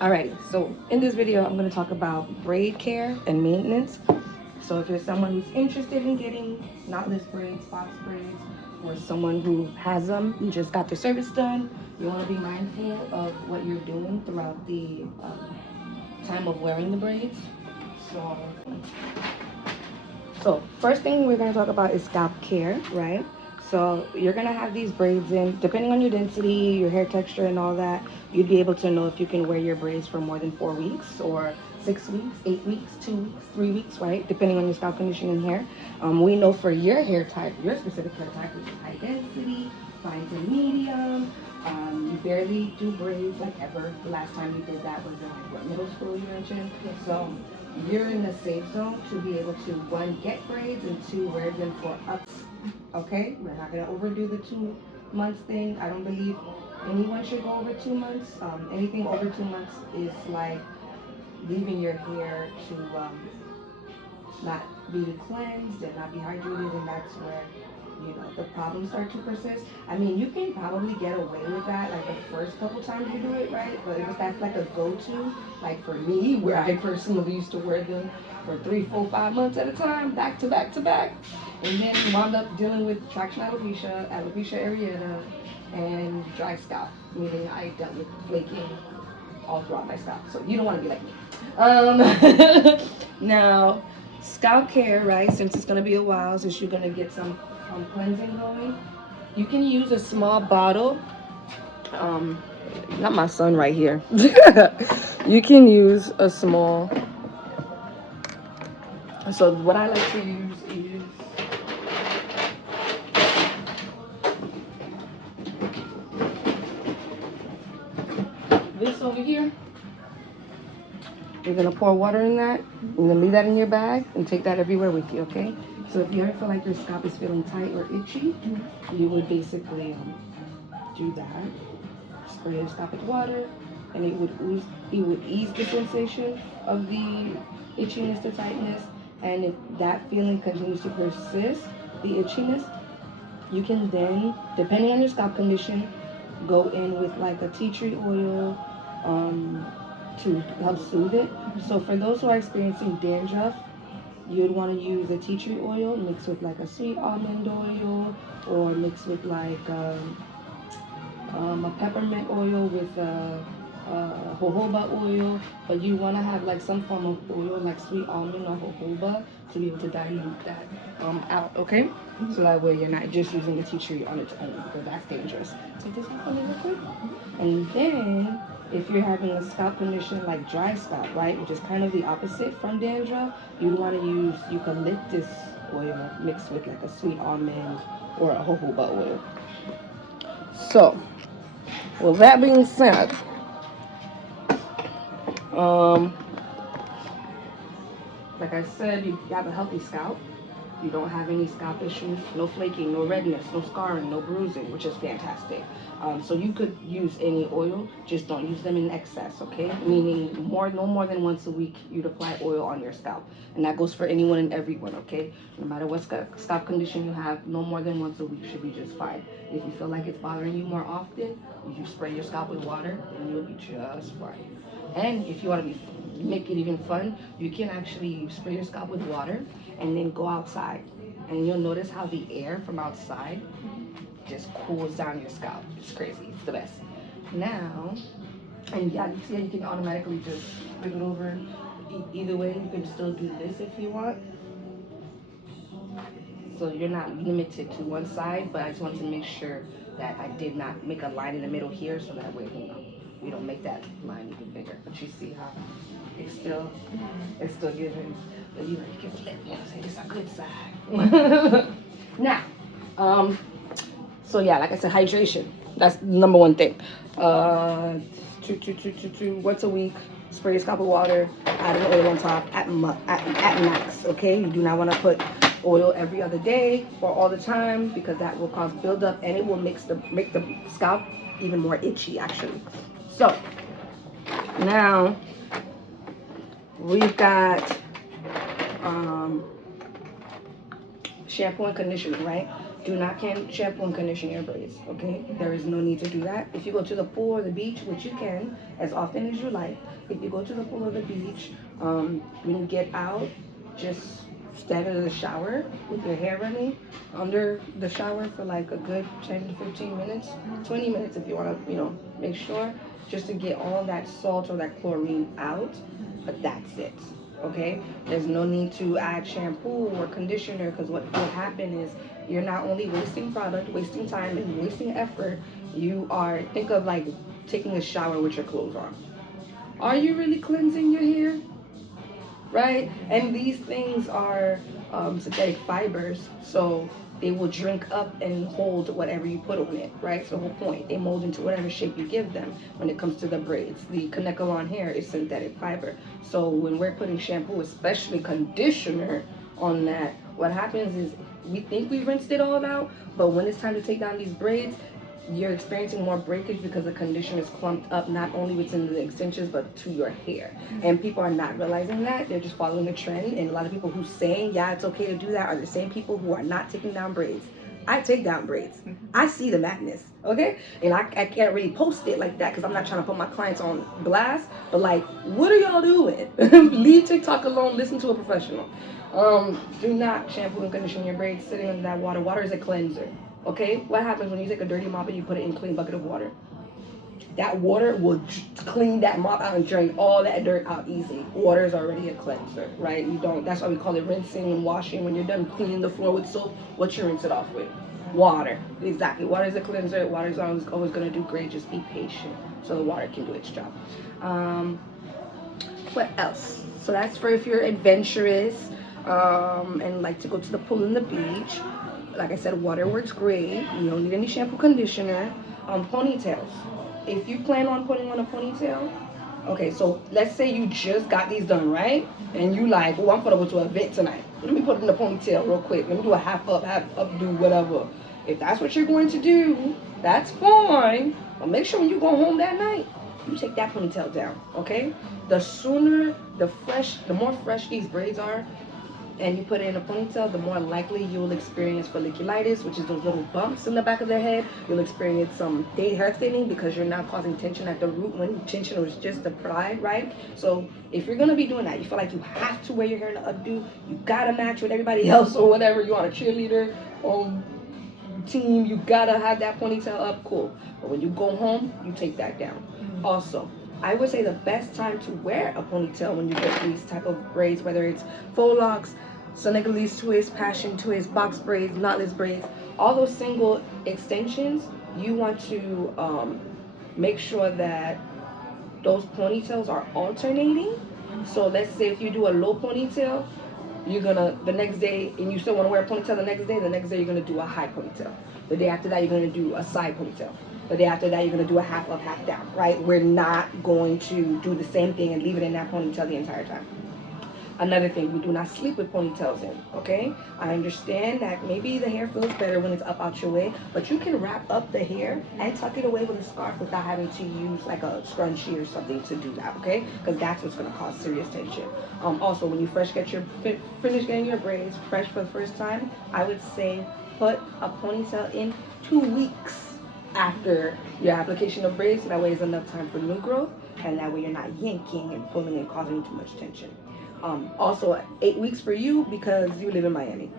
All right, so in this video, I'm going to talk about braid care and maintenance. So if you're someone who's interested in getting knotless braids, box braids, or someone who has them, you just got their service done, you want to be mindful of what you're doing throughout the time of wearing the braids. So, so first thing we're going to talk about is scalp care, right? So you're going to have these braids in, depending on your density, your hair texture and all that, you'd be able to know if you can wear your braids for more than 4 weeks or 6 weeks, 8 weeks, 2 weeks, 3 weeks, right? Depending on your scalp condition and hair. We know for your hair type, your specific hair type, which is high density, fine to medium. You barely do braids like ever. The last time you did that was in like what, middle school you mentioned. So you're in the safe zone to be able to one, get braids, and two, wear them for up. Okay, we're not gonna overdo the 2 months thing. I don't believe anyone should go over 2 months. Anything over 2 months is like leaving your hair to not be cleansed and not be hydrated, and that's where the problems start to persist. I mean, you can probably get away with that like the first couple times you do it, right? But if that's like a go-to, like for me, where I personally used to wear them for 3, 4, 5 months at a time, back to back to back, and then wound up dealing with traction alopecia, alopecia areata, and dry scalp, meaning I dealt with flaking all throughout my scalp. So you don't want to be like me. Now, scalp care, right? Since it's gonna be a while, since you're gonna get some cleansing going, you can use a small bottle. Um, Not my son right here. You can use a small. So what I like to use is this over here. You're gonna pour water in that. You're gonna leave that in your bag and take that everywhere with you, okay? So if you ever feel like your scalp is feeling tight or itchy, you would basically do that. Spray your scalp with water, and it would ease the sensation of the itchiness, the tightness, and if that feeling continues to persist, the itchiness, you can then, depending on your scalp condition, go in with like a tea tree oil um, to help soothe it. So for those who are experiencing dandruff, you'd want to use a tea tree oil mixed with like a sweet almond oil, or mixed with like a peppermint oil with jojoba oil, but you want to have like some form of oil like sweet almond or jojoba to be able to dilute that out, okay? So that way you're not just using the tea tree on its own, because that's dangerous. Take this off really real quick. And then if you're having a scalp condition like dry scalp, right, which is kind of the opposite from dandruff, you'd want to use eucalyptus oil mixed with like a sweet almond or a jojoba oil. So, with that being said, um, like I said, you have a healthy scalp. You don't have any scalp issues, no flaking, no redness, no scarring, no bruising, which is fantastic. So you could use any oil, just don't use them in excess, okay? Meaning no more than once a week you'd apply oil on your scalp. And that goes for anyone and everyone, okay? No matter what scalp condition you have, no more than once a week should be just fine. If you feel like it's bothering you more often, you spray your scalp with water and you'll be just fine. And if you want to make it even fun, you can actually spray your scalp with water and then go outside. And you'll notice how the air from outside just cools down your scalp. It's crazy. It's the best. Now, and yeah, you see how you can automatically just flip it over. Either way, you can still do this if you want. So you're not limited to one side, but I just wanted to make sure that I did not make a line in the middle here, so that way, we don't make that line even bigger. But you see how it's still giving, but you can flip, say this is a good side. Now, so yeah, like I said, hydration. That's the number one thing. Once a week, spray your scalp with water, add an oil on top at max, okay? You do not want to put oil every other day or all the time, because that will cause buildup and it will make the scalp even more itchy, actually. So, now we've got shampoo and conditioner, right? Do not shampoo and condition your braids, okay? There is no need to do that. If you go to the pool or the beach, which you can as often as you like, if you go to the pool or the beach, when you get out, just stand in the shower with your hair running under the shower for like a good 10 to 15 minutes, 20 minutes if you want to, make sure, just to get all that salt or that chlorine out. But that's it, okay? There's no need to add shampoo or conditioner, because what will happen is you're not only wasting product, wasting time, and wasting effort. You are, think of like taking a shower with your clothes on. Are you really cleansing your hair? Right? And these things are synthetic fibers, so they will drink up and hold whatever you put on it, right? So the whole point, they mold into whatever shape you give them. When it comes to the braids, the Kanekalon hair is synthetic fiber. So when we're putting shampoo, especially conditioner, on that, what happens is we think we've rinsed it all out, but when it's time to take down these braids, you're experiencing more breakage because the conditioner is clumped up not only within the extensions but to your hair. And people are not realizing that. They're just following the trend. And a lot of people who saying, yeah, it's okay to do that, are the same people who are not taking down braids. I take down braids. I see the madness, okay? And I can't really post it like that because I'm not trying to put my clients on blast. But like, what are y'all doing? Leave TikTok alone. Listen to a professional. Do not shampoo and condition your braids sitting under that water. Water is a cleanser. Okay, what happens when you take a dirty mop and you put it in a clean bucket of water? That water will clean that mop out and drain all that dirt out easy. Water is already a cleanser, right? You don't. That's why we call it rinsing and washing. When you're done cleaning the floor with soap, what you rinse it off with? Water. Exactly. Water is a cleanser. Water is always going to do great. Just be patient so the water can do its job. What else? So that's for if you're adventurous and like to go to the pool and the beach. Like I said, water works great. You don't need any shampoo, conditioner. Ponytails. If you plan on putting on a ponytail, okay, so let's say you just got these done, right? And you like, oh, I'm gonna go to an event tonight. Let me put it in a ponytail real quick. Let me do a half up, do whatever. If that's what you're going to do, that's fine. But make sure when you go home that night, you take that ponytail down, okay? The sooner, the more fresh these braids are, and you put it in a ponytail, the more likely you will experience folliculitis, which is those little bumps in the back of the head. You'll experience some hair thinning because you're not causing tension at the root when tension was just applied, right? So if you're gonna be doing that, you feel like you have to wear your hair in an updo, you gotta match with everybody else or whatever. You want a cheerleader team, you gotta have that ponytail up, cool. But when you go home, you take that down. Also, I would say the best time to wear a ponytail when you get these type of braids, whether it's faux locks, Senegalese twist, passion twist, box braids, knotless braids, all those single extensions, you want to make sure that those ponytails are alternating. So let's say if you do a low ponytail, you're gonna the next day, and you still want to wear a ponytail the next day you're gonna do a high ponytail. The day after that you're gonna do a side ponytail. The day after that you're gonna do a half up, half down, right? We're not going to do the same thing and leave it in that ponytail the entire time. Another thing, we do not sleep with ponytails in, okay? I understand that maybe the hair feels better when it's up out your way, but you can wrap up the hair and tuck it away with a scarf without having to use like a scrunchie or something to do that, okay? Because that's what's gonna cause serious tension. Also, when you finish getting your braids fresh for the first time, I would say put a ponytail in 2 weeks after your application of braids, so that way it's enough time for new growth, and that way you're not yanking and pulling and causing too much tension. Also, 8 weeks for you because you live in Miami.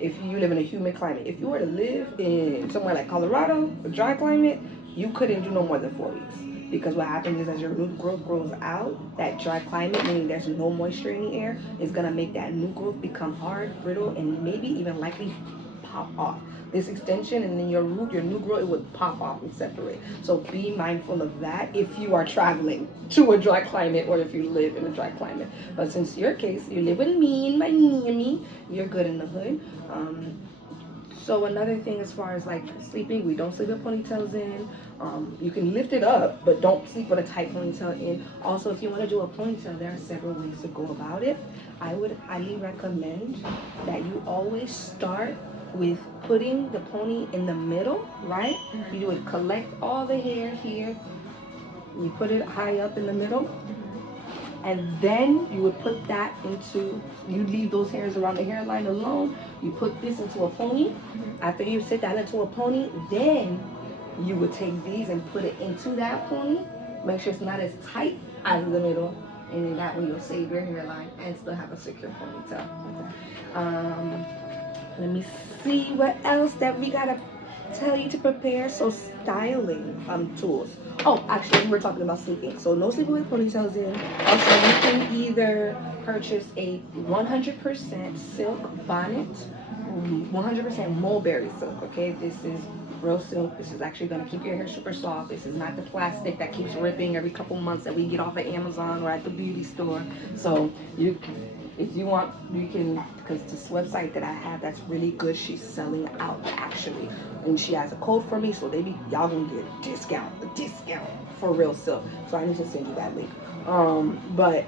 If you live in a humid climate. If you were to live in somewhere like Colorado, a dry climate, you couldn't do no more than 4 weeks. Because what happens is as your new growth grows out, that dry climate, meaning there's no moisture in the air, is going to make that new growth become hard, brittle, and maybe even likely pop off. This extension and then your root, your new growth, it would pop off and separate. So be mindful of that if you are traveling to a dry climate or if you live in a dry climate. But since your case, you live with me in Miami, you're good in the hood. So another thing as far as like sleeping, we don't sleep with ponytails in. You can lift it up, but don't sleep with a tight ponytail in. Also, if you want to do a ponytail, there are several ways to go about it. I would highly recommend that you always start with putting the pony in the middle, right? You would collect all the hair here. You put it high up in the middle. and then you would put that into, you leave those hairs around the hairline alone. You put this into a pony. After you sit that into a pony, then you would take these and put it into that pony. Make sure it's not as tight as the middle, and then that way you'll save your hairline and still have a secure ponytail. Let me see what else that we gotta tell you to prepare. So styling tools. Oh, actually, we were talking about sleeping. So no sleeping with ponytails in. Also, you can either purchase a 100% silk bonnet, 100% mulberry silk. Okay, this is real silk. This is actually gonna keep your hair super soft. This is not the plastic that keeps ripping every couple months that we get off of Amazon or at the beauty store. So you if you want, you can, because this website that I have that's really good, she's selling out actually, and she has a code for me, so y'all gonna get a discount for real silk. So I need to send you that link. But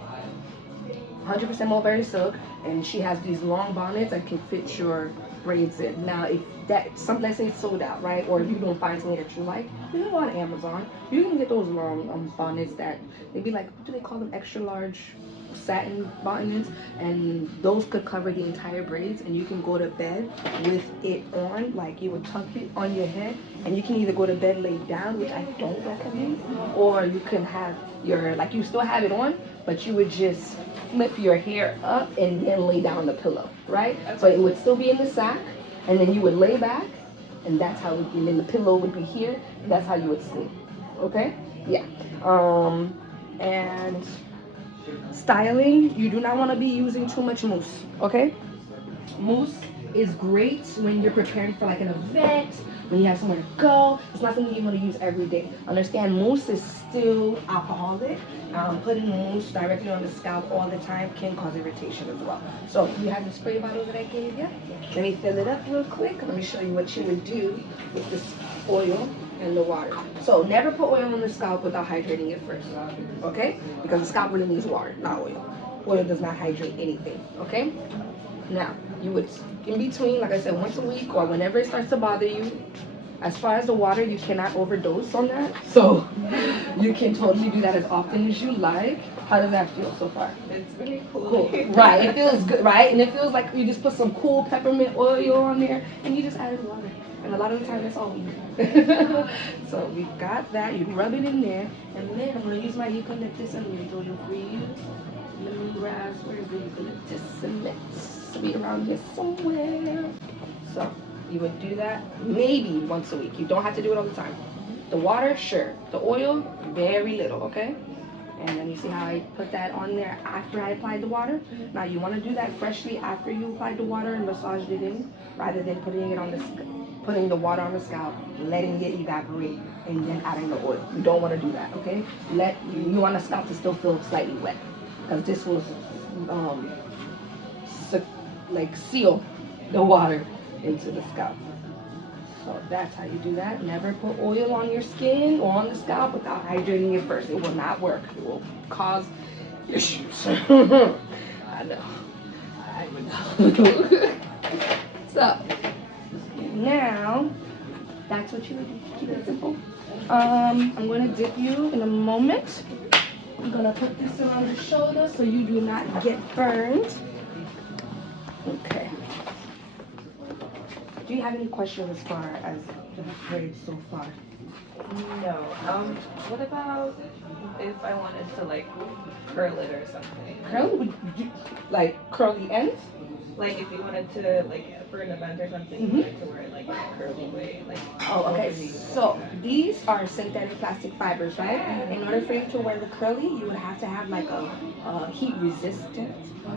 100% mulberry silk, and she has these long bonnets that can fit your braids in. Now, if let's say it's sold out, right? Or if you don't find something that you like, you can go on Amazon. You can get those long bonnets that they be like, what do they call them? Extra large satin bonnets, and those could cover the entire braids, and you can go to bed with it on, like you would tuck it on your head, and you can either go to bed laid down, which I don't recommend, or you can have you still have it on, but you would just flip your hair up and then lay down the pillow, right? So it would still be in the sack, and then you would lay back, and and then the pillow would be here, and that's how you would sleep. Okay? Yeah. And styling, you do not want to be using too much mousse. Okay? Mousse is great when you're preparing for like an event, when you have somewhere to go. It's not something you want to use every day. Understand, mousse is still alcoholic. Putting mousse directly on the scalp all the time can cause irritation as well. So you have the spray bottle that I gave you. Let me fill it up real quick. Let me show you what you would do with this oil and the water. So never put oil on the scalp without hydrating it first, okay? Because the scalp really needs water, not oil. Oil does not hydrate anything, okay? Now, you would, in between, like I said, once a week or whenever it starts to bother you, as far as the water, you cannot overdose on that. So you can totally do that as often as you like. How does that feel so far? It's really cool. Right, it feels good, right? And it feels like you just put some cool peppermint oil on there and you just added water. And a lot of the time that's all we need. So we've got that. You rub it in there. And then I'm going to use my eucalyptus and mint oil for you. Lemongrass, where's the eucalyptus and mint? Be around here somewhere. So you would do that maybe once a week. You don't have to do it all the time. The water, sure. The oil, very little, okay? And then you see how I put that on there after I applied the water. Now you want to do that freshly after you applied the water and massaged it in, rather than putting the water on the scalp, letting it evaporate, and then adding the oil. You don't want to do that, okay? You want the scalp to still feel slightly wet, because this will seal the water into the scalp. So that's how you do that. Never put oil on your skin or on the scalp without hydrating it first. It will not work. It will cause issues. I know. So now that's what you would do. Keep it simple. I'm going to dip you in a moment. I'm going to put this around your shoulder so you do not get burned. Okay. Do you have any questions as far as the braids so far? No. What about if I wanted to like curl it or something? Curl? Like curl the ends? Like if you wanted to, like for an event or something, you wanted to wear it like in a curly way, like. Oh, okay. So these are synthetic plastic fibers, right? In order for you to wear the curly, you would have to have like a heat resistant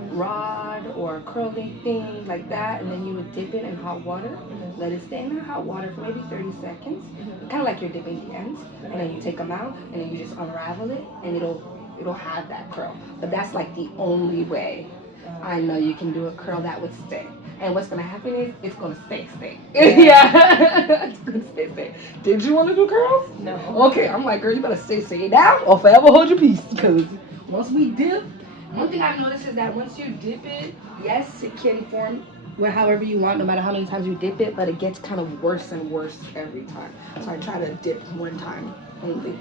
rod or curling thing like that, and then you would dip it in hot water, let it stay in the hot water for maybe 30 seconds, kind of like you're dipping the ends, and then you take them out, and then you just unravel it, and it'll have that curl. But that's like the only way I know you can do a curl that would stay. And what's gonna happen is it's gonna stay. Yeah, it's gonna stay. Did you want to do curls? No. Okay, I'm like, girl, you better stay down or forever hold your peace. Because once we dip, one thing I've noticed is that once you dip it, yes, it can form however you want, no matter how many times you dip it, but it gets kind of worse and worse every time. So I try to dip one time only.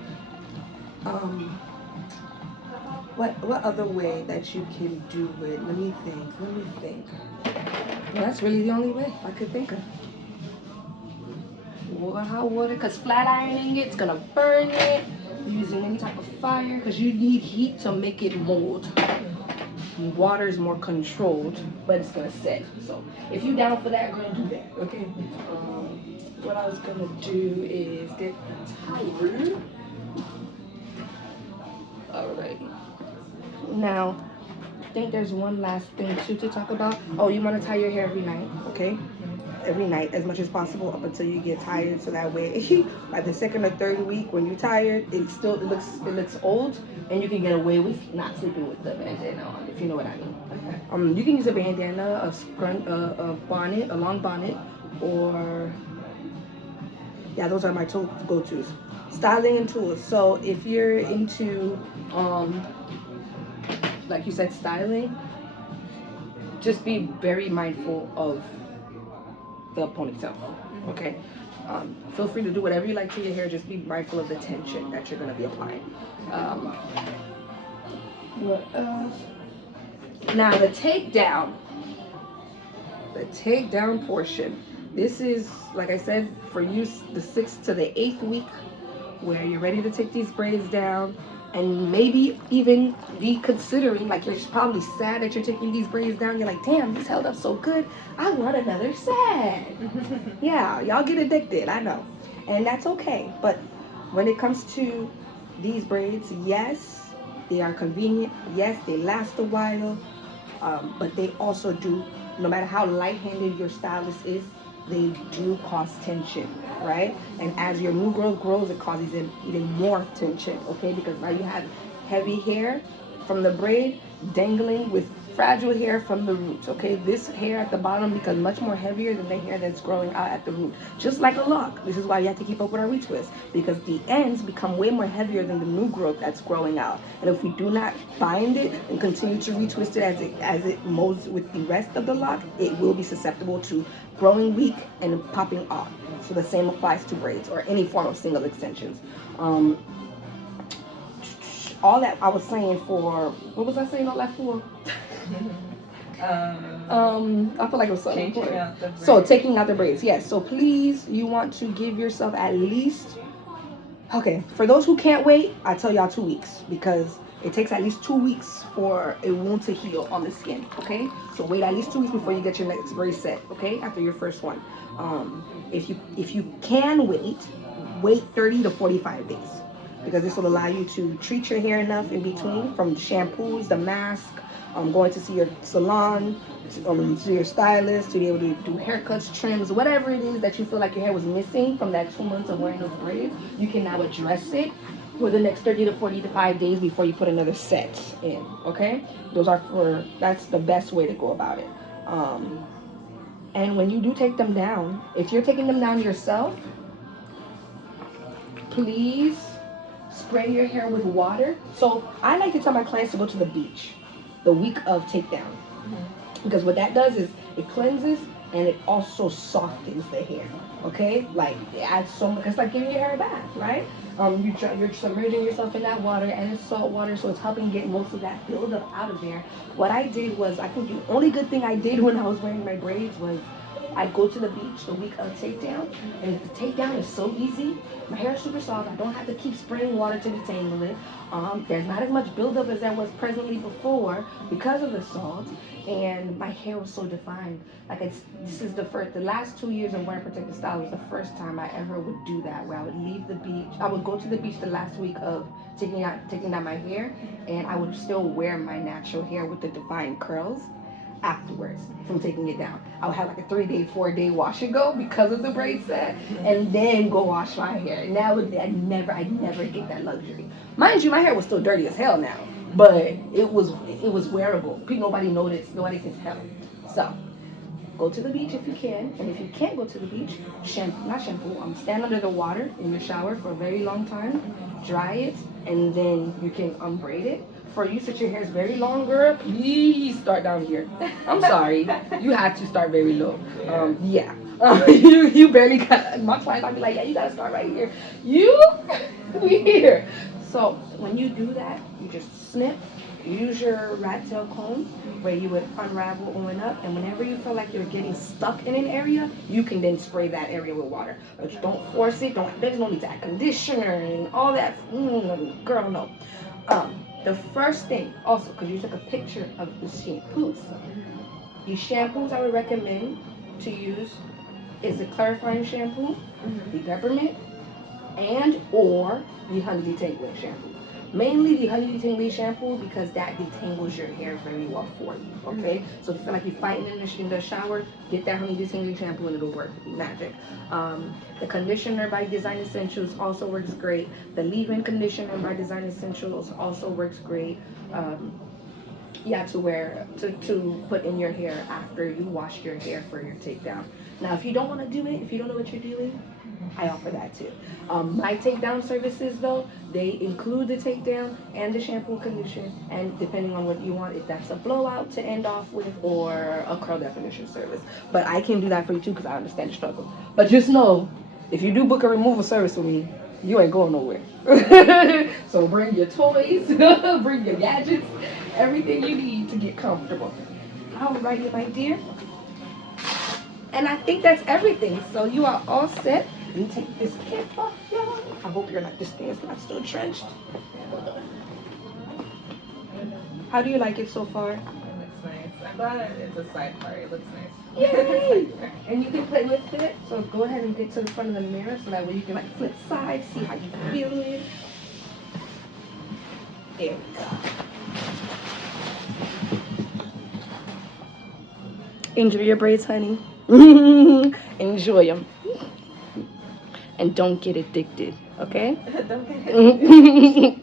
What other way that you can do it? Let me think. Let me think. Well, that's really the only way I could think of. Hot water, because flat ironing it's gonna burn it. Using any type of fire, because you need heat to make it mold. Water is more controlled, but it's gonna set. So if you down for that, girl, do that. Okay. What I was gonna do is get tired. All right. Now, I think there's one last thing too to talk about. Oh, you want to tie your hair every night, okay? Every night as much as possible up until you get tired, so that way by the second or third week when you're tired it looks old, and you can get away with not sleeping with the bandana on, if you know what I mean. You can use a bandana, a bonnet, a long bonnet, or yeah, those are my go-tos. Styling and tools. So if you're into like you said, styling, just be very mindful of the ponytail. Okay. Feel free to do whatever you like to your hair. Just be mindful of the tension that you're going to be applying. Um, what else? Now the takedown portion. This is, like I said, for use the 6th to the 8th week, where you're ready to take these braids down, and maybe even be considering, like, you're probably sad that you're taking these braids down. You're like, damn, these held up so good, I want another set. Yeah, y'all get addicted, I know, and that's okay. But when it comes to these braids, yes, they are convenient, yes, they last a while, but they also do, no matter how light-handed your stylist is, they do cause tension, right? And as your new growth grows, it causes even more tension, okay? Because now you have heavy hair from the braid dangling with fragile hair from the roots, okay? This hair at the bottom becomes much more heavier than the hair that's growing out at the root, just like a lock. This is why you have to keep up with our retwist, because the ends become way more heavier than the new growth that's growing out. And if we do not bind it and continue to retwist it as it molds with the rest of the lock, it will be susceptible to growing weak and popping off. So the same applies to braids or any form of single extensions. All that I was saying for, what was I saying all that for? I feel like it was something important. So taking out the braids, yes. So please, you want to give yourself at least, okay, for those who can't wait, I tell y'all 2 weeks, because it takes at least 2 weeks for a wound to heal on the skin, okay? So wait at least 2 weeks before you get your next braid set, okay? After your first one. If you can wait 30 to 45 days, because this will allow you to treat your hair enough in between, from shampoos, the mask, going to see your salon, to your stylist, to be able to do haircuts, trims, whatever it is that you feel like your hair was missing from that 2 months of wearing those braids. You can now address it for the next 30 to 45 days before you put another set in, okay? That's the best way to go about it. And when you do take them down, if you're taking them down yourself, please spray your hair with water. So I like to tell my clients to go to the beach the week of takedown, because what that does is it cleanses and it also softens the hair. Okay, like it adds so much. It's like giving your hair a bath, right? You're submerging yourself in that water, and it's salt water, so it's helping get most of that buildup out of there. What I did was, I think the only good thing I did when I was wearing my braids was I go to the beach the week of takedown, and the takedown is so easy. My hair is super soft. I don't have to keep spraying water to detangle it. There's not as much buildup as there was presently before because of the salt, and my hair was so defined. Like this is the last 2 years of wearing protective style was the first time I ever would do that, where I would leave the beach. I would go to the beach the last week of taking down my hair, and I would still wear my natural hair with the defined curls afterwards from taking it down. I would have like a 3-day, 4-day wash and go because of the braid set, and then go wash my hair. And that would I never get that luxury. Mind you, my hair was still dirty as hell now, but it was wearable. Nobody noticed. Nobody could tell. So go to the beach if you can, and if you can't go to the beach, stand under the water in your shower for a very long time, dry it, and then you can unbraid it. For you, since your hair is very long, girl, please start down here. I'm sorry, you have to start very low. Yeah. You barely got, my clients, I'll be like, yeah, you gotta start right here. You here. So when you do that, you just snip. Use your rat tail comb where you would unravel going up, and whenever you feel like you're getting stuck in an area, you can then spray that area with water. But you don't force it. Don't. There's no need to add conditioner and all that. Girl, no. The first thing, also, because you took a picture of the shampoos, the shampoos I would recommend to use is the clarifying shampoo, the peppermint, and or the honey detangling shampoo. Mainly the honey detangling shampoo because that detangles your hair very well for you. Okay, so if you feel like you're fighting in the shower, get that honey detangling shampoo and it'll work magic. The conditioner by Design Essentials also works great. The leave-in conditioner by Design Essentials also works great. Yeah, to wear to put in your hair after you wash your hair for your takedown. Now, if you don't want to do it, if you don't know what you're doing, I offer that too. My takedown services though, they include the takedown and the shampoo condition, and depending on what you want, if that's a blowout to end off with or a curl definition service. But I can do that for you too because I understand the struggle. But just know, if you do book a removal service with me, you ain't going nowhere. So bring your toys, bring your gadgets, everything you need to get comfortable. Alrighty, my dear. And I think that's everything. So you are all set. Let me take this cap off, y'all. I hope this thing is not still drenched. How do you like it so far? It looks nice. I'm glad it's a side part. It looks nice. Yay! And you can play with it. So go ahead and get to the front of the mirror so that way you can like flip sides, see how you feel it. There we go. Enjoy your braids, honey. Enjoy them. And don't get addicted, okay? Don't get it.